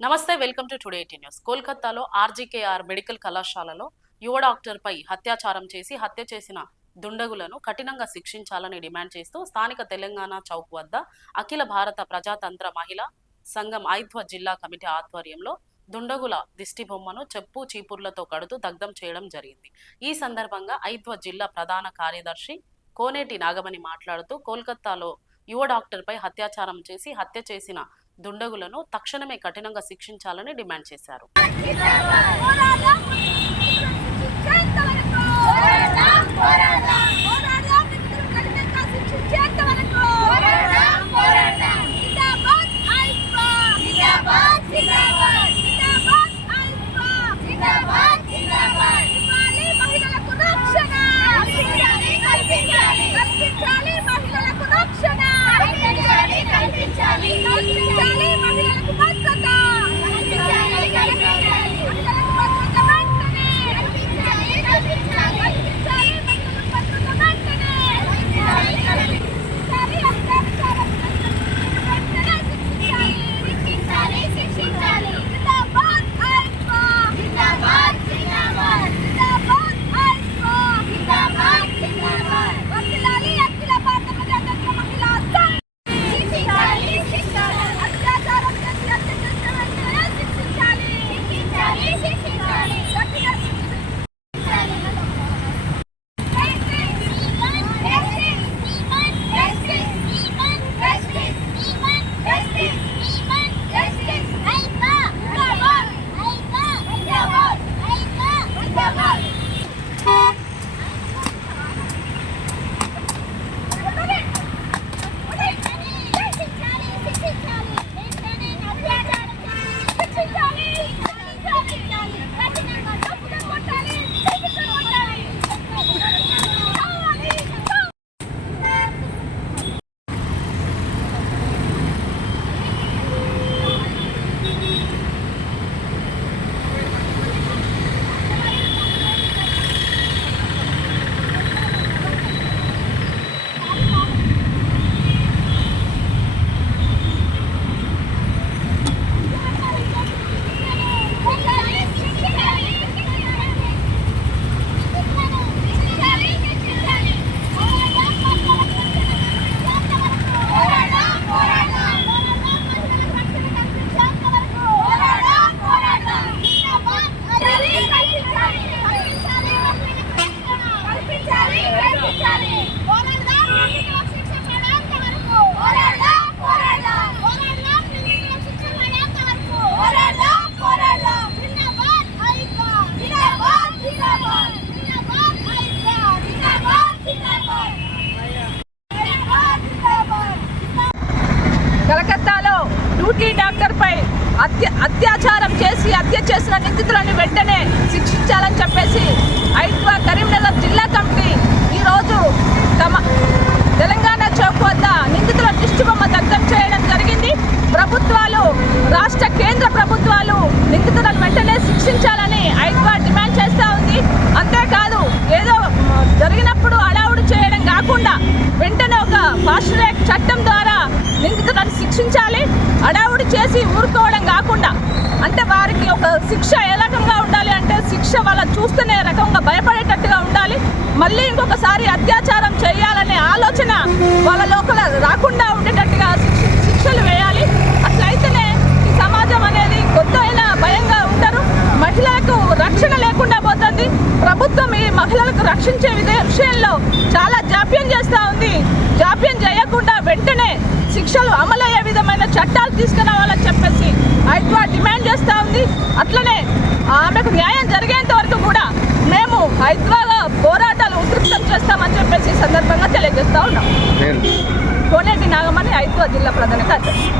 నమస్తే welcome to today eighty news. కోల్కతాలో RGKR medical కళాశాలలో యువ డాక్టర్పై అత్యాచారం చేసి హత్య చేసిన దుండగులను కఠినంగా శిక్షించాలని డిమాండ్ చేస్తూ స్థానిక తెలంగాణ చౌక్ వద్ద అఖిల భారత ప్రజాతంత్ర మహిళా సంఘం ఐధ్వ జిల్లా కమిటీ ఆధ్వర్యంలో దుండగుల దిష్టి బొమ్మను చెప్పు చీపుర్లతో కడుతూ దగ్ధం చేయడం జరిగింది. ఈ సందర్భంగా ఐద్వ జిల్లా ప్రధాన కార్యదర్శి కోనేటి నాగమణి మాట్లాడుతూ కోల్కతాలో యువ డాక్టర్పై అత్యాచారం చేసి హత్య చేసిన దుండగులను తక్షణమే కఠినంగా శిక్షించాలని డిమాండ్ చేశారు అత్యాచారం చేసి హత్య చేసిన నిందితులను వెంటనే శిక్షించాలని చెప్పేసి ఐట్వా కరీంనగర్ జిల్లా కమిటీ ఈరోజు తమ తెలంగాణ చౌక్ వద్ద నిందితుల దిష్టిబొమ్మ దగ్ధం చేయడం జరిగింది. ప్రభుత్వాలు రాష్ట్ర కేంద్ర ప్రభుత్వాలు నిందితులను వెంటనే శిక్షించాలని ఐట్వా డిమాండ్ చేస్తూ ఉంది. అంతేకాదు ఏదో జరిగినప్పుడు అడావుడు చేయడం కాకుండా వెంటనే ఒక ఫాస్ట్ ట్రాక్ చట్టం ద్వారా నిందితులను శిక్షించాలి. అడావుడి చేసి ఊరుకో కాకుండా అంటే వారికి ఒక శిక్ష ఏ రకంగా ఉండాలి అంటే శిక్ష వాళ్ళ చూస్తేనే రకంగా భయపడేటట్టుగా ఉండాలి. మళ్ళీ ఇంకొకసారి అత్యాచారం చేయాలనే ఆలోచన వాళ్ళ లోపల రాకుండా ఉండేటట్టుగా శిక్ష శిక్షలు వేయాలి. అట్లయితేనే ఈ సమాజం అనేది కొత్త అయినా భయంగా ఉంటారు మహిళలకు రక్షణ లేకుండా పోతుంది. ప్రభుత్వం ఈ మహిళలకు రక్షించే విషయంలో చాలా జాప్యం చేస్తూ ఉంది. జాప్యం చేయకుండా వెంటనే శిక్షలు అమలయ్యే విధమైన చట్టాలు తీసుకురావాలని చెప్పేసి ఐద్వా డిమాండ్ చేస్తూ ఉంది అట్లనే ఆమెకు న్యాయం జరిగేంత వరకు కూడా హైదరాబాద్ పోరాటాలు ఉధృతం చేస్తామని చెప్పేసి ఈ సందర్భంగా తెలియజేస్తా ఉన్నాం. కోనేటి నాగమణి హైదరాబాద్ జిల్లా ప్రధాన కార్యదర్శి.